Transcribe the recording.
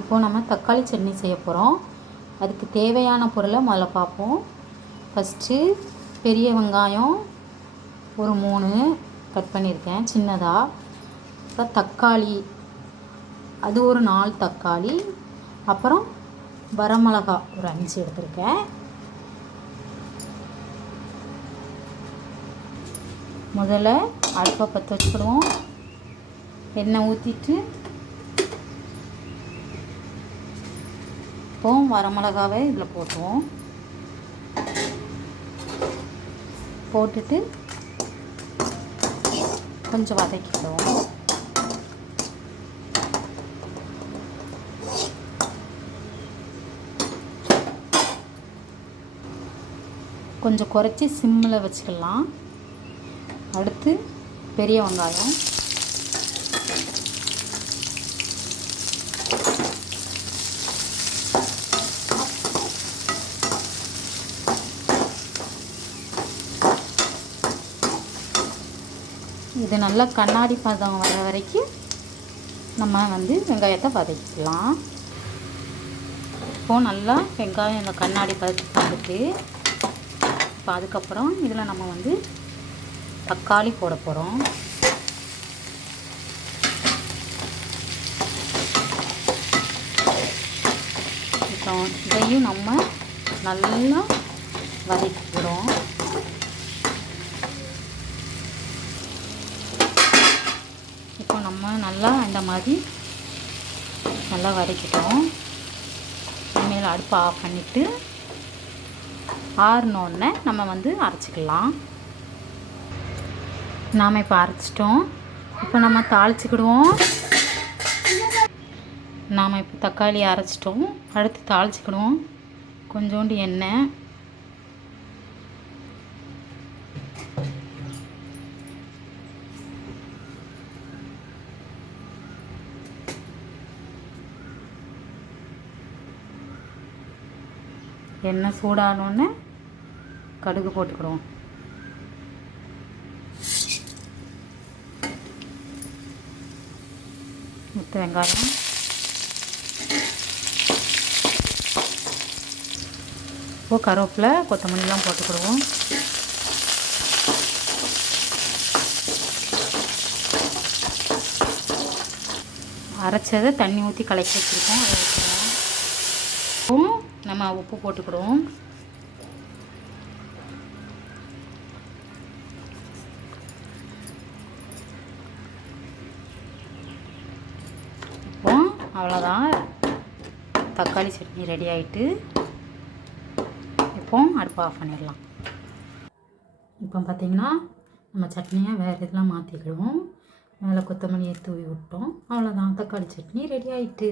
இப்போது நம்ம தக்காளி சட்னி செய்ய போகிறோம். அதுக்கு தேவையான பொருளை முதல்ல பார்ப்போம். ஃபஸ்ட்டு பெரிய வெங்காயம் ஒரு 3 கட் பண்ணியிருக்கேன் சின்னதாக. அப்புறம் தக்காளி அது ஒரு 4 தக்காளி. அப்புறம் வரமிளகா ஒரு 5 எடுத்திருக்கேன். முதல்ல அடுப்பை பற்ற வச்சுக்கிடுவோம். எண்ணெய் ஊற்றிட்டு இப்போ வரமிளகாவை இதில் போட்டுருவோம். போட்டுட்டு கொஞ்சம் வதக்கிடுவோம். கொஞ்சம் குறைச்சி சிம்மில் வச்சுக்கலாம். அடுத்து பெரிய வெங்காயம், இது நல்லா கண்ணாடி பதம் வர வரைக்கும் நம்ம வெங்காயத்தை வதக்கிக்கலாம். இப்போது நல்லா வெங்காயம் இந்த கண்ணாடி பதத்துக்கு வந்துட்டு இப்போ அதுக்கப்புறம் இதில் நம்ம தக்காளி போட போகிறோம். இப்போ இதையும் நம்ம நல்லா வதக்கிக்கிறோம். இப்போ நம்ம நல்லா இந்த மாதிரி நல்லா வதக்கிட்டோம். இனிமேல் அடுப்பை ஆஃப் பண்ணிவிட்டு ஆறுனோடனே நம்ம அரைச்சிக்கலாம். நாம் இப்போ அரைச்சிட்டோம். இப்போ நம்ம தாளிச்சுக்கிடுவோம். நாம் இப்போ தக்காளி அரைச்சிட்டோம். அடுத்து தாளிச்சுக்கிடுவோம். கொஞ்சோண்டு எண்ணெய், எண்ணெய் சூடானோடனே கடுகு போட்டுக்கிடுவோம். முட்டை வெங்காயம், இப்போ கருவேப்பிலை கொத்தமல்லிலாம் போட்டுக்கிடுவோம். அரைச்சதை தண்ணி ஊற்றி கலக்கி வச்சுருக்கோம், அதை வச்சுருவோம். உப்பும் நம்ம உப்பு போட்டுக்கிடுவோம். இப்போ அவ்வளோதான், தக்காளி சட்னி ரெடி ஆகிட்டு. இப்போ அடுப்பை ஆஃப் பண்ணிடலாம். இப்போ பார்த்திங்கன்னா நம்ம சட்னியை வேறு இதெல்லாம் மாற்றிக்கிடுவோம். மேலே கொத்தமல்லியை தூவி விட்டோம். அவ்வளோதான், தக்காளி சட்னி ரெடி ஆகிட்டு.